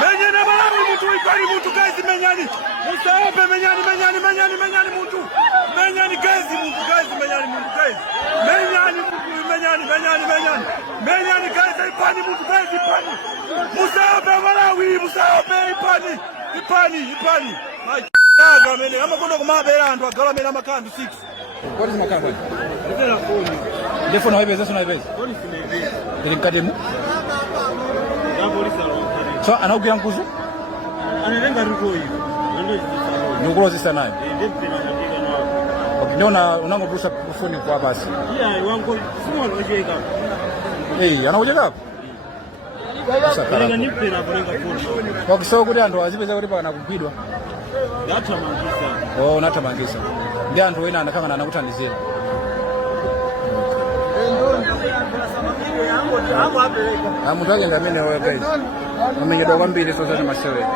Menyani Malawi mtu ikari mtu kazi menyani. Musaope menyani mtu. Menyani kazi mtu kazi menyani mtu kazi. Menyani mtu menyani kazi ipani mtu kazi ipani. Musaope Malawi musaope ipani. Daga mene ama kondo kumabera antu agala mena makandu 6. What is makandu? Ndela phone. Nde phone haibeza sona haibeza. Phone sinebe. Ili mkademu. Ya polisi alo. So anakuya nkuzu? Analenga ruko hiyo. Ndio kulozi sana nayo. Ndio tena ndika na. Ukiona unangobrusa phone kwa basi. Yeah, wangu small ojeka. Anaojeka hapo. Sasa nipe na kulenga phone. Kwa kisoko kuti antu azipeza kuti pana kugwidwa. Natamangisa. Natamangisa. Ndi anthu wena anakangana anakuthandizira. Munthu ake ngamene oyo guys. Amenyedwa kwambiri sozana masewe.